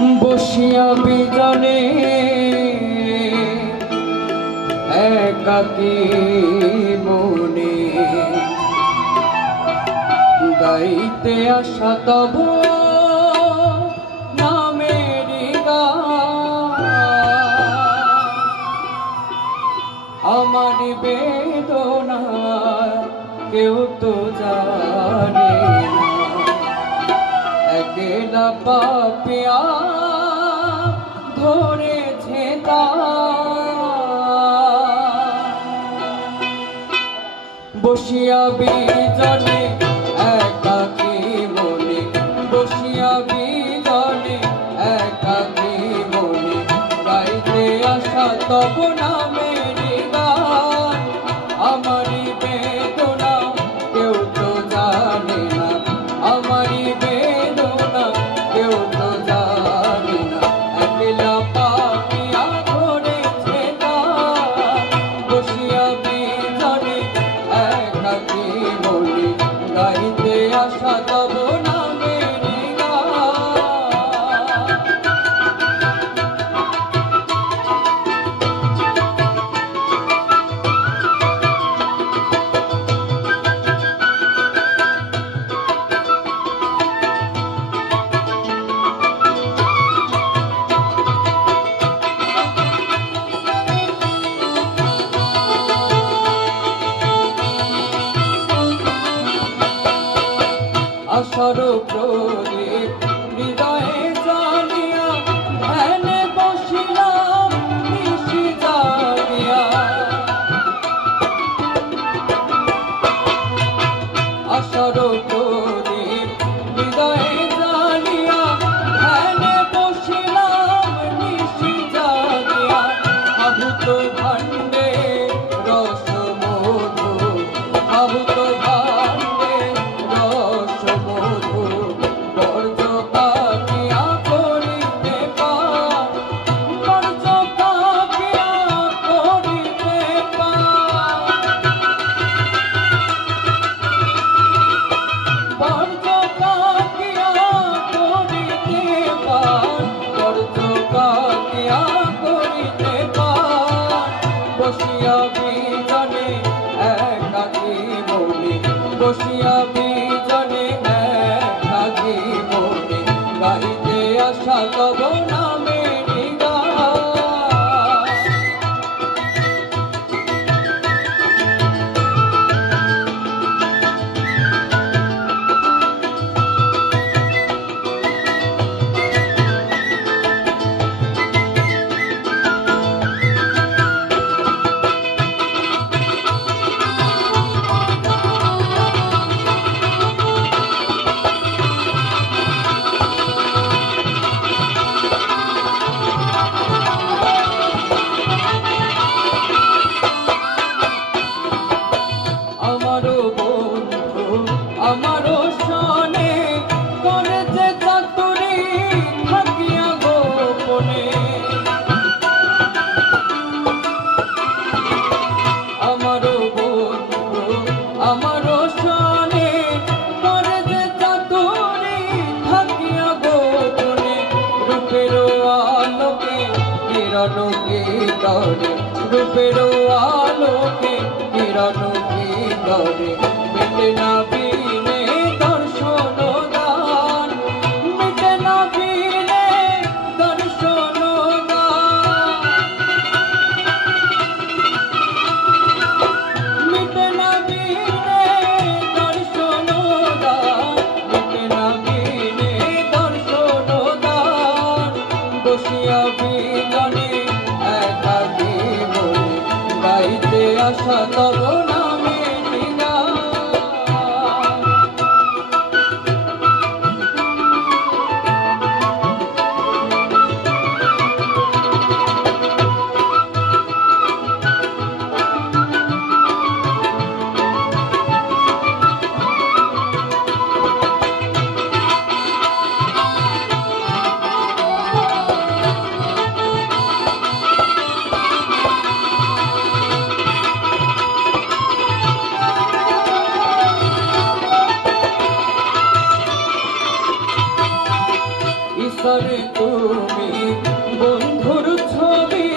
বসিয়া বিজনে একাকী মনে গাইতে আসা তব নামেরি গান আমার বেদনা কেউ তো জানে না একলা পাপিয়া ধরেছে বসিয়া বিজনে একাকী মনে বসিয়া বিজনে একাকী মনে গাইতে আসা তব নামেরি গান আমারি বেদনা কেউ তো জানে না আমারি বেদনা কেউ তো জানে না একলা পাপিয়া ধরেছে বসিয়া বিজনে একাকী মনে গাইতে আসা তব নামেরি আশার প্রদীপ হৃদয়ে জ্বালিয়া ধ্যানে বসিলাম নিশি জাগিয়া আশার প্রদীপ হৃদয়ে জ্বালিয়া ধ্যানে বসিলাম নিশি জাগিয়া আহুত ভাণ্ডে রস মধু আহুত বসিয়া বিজনে একাকী মনে বসিয়া বিজনে একাকী মনে গাইতে আসা তব নামেরি গান আমারও বন্ধু আমারও সনে করে যে চাতুরি থাকিয়া গোপনে আমারও বন্ধু আমারও সনে করে যে চাতুরি থাকিয়া গোপনে রূপের আলোকে কিরণ কি করে রূপের আলোকে কিরণ করে মিটে না বিনে দর্শন দান মিটে না বিনে দর্শন দান মিটে না বিনে দর্শন দান মিটে না বিনে দর্শন দান বসিয়া বিজনে একাকী মনে গাইতে আসা তব নামেরি গান ঈশ্বরে তুমি বন্ধুর ছবি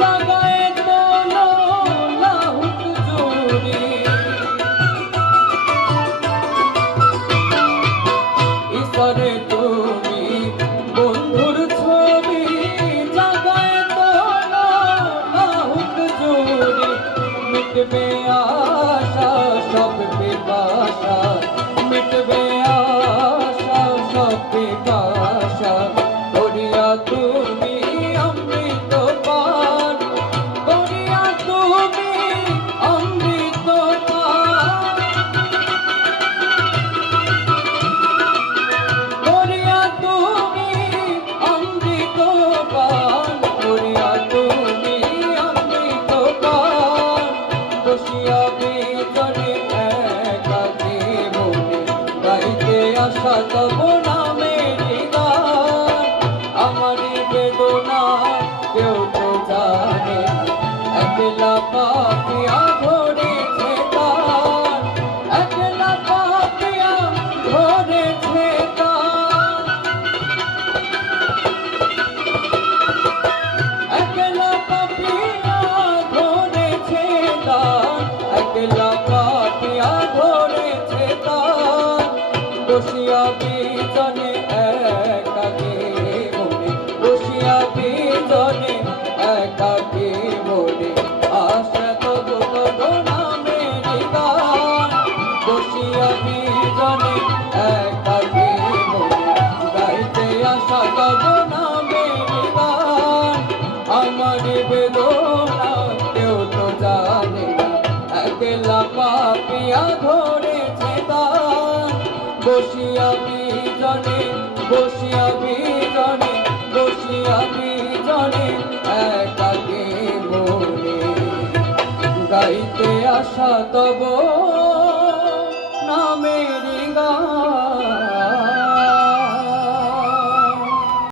জাগায় তোলো লাহুক জুড়ি। ঈশ্বরে তুমি বন্ধুর ছবি জাগায় তোলো লাহুক জুড়ি। মিটবে আশা সব পিপাসা, মিটবে আশা সব পিপাসা, করিয়া তুমি অমৃত পান, করিয়া তুমি অমৃত পান, করিয়া তুমি অমৃত পান, করিয়া তুমি অমৃত পান। বসিয়া বিজনে একাকী মনে গাইতে আসা তব নামের গান। আমারি বেদনা কেউ তো জানে না, একলা পাপিয়া ধরেছে তার, একলা পাপিয়া ধরেছে তার, একলা পাপিয়া ধরেছে তার, একলা পাপিয়া ধরেছে তার। বসিয়া বিজনে একাকী মনে, বসিয়া বিজনে একাকী মনে আশা তব তব নামের গান। বসিয়া বিজনে একাকী মনে গাইতে আসা তব নামের গান। আমার বেদনা কেউ তো জানে না, একলা পাপিয়া ধরেছে তার। বসিয়া বিজনে, বসিয়া বিজনে, বসিয়া বিজনে একাকী মনে গাইতে আসা তব নামে।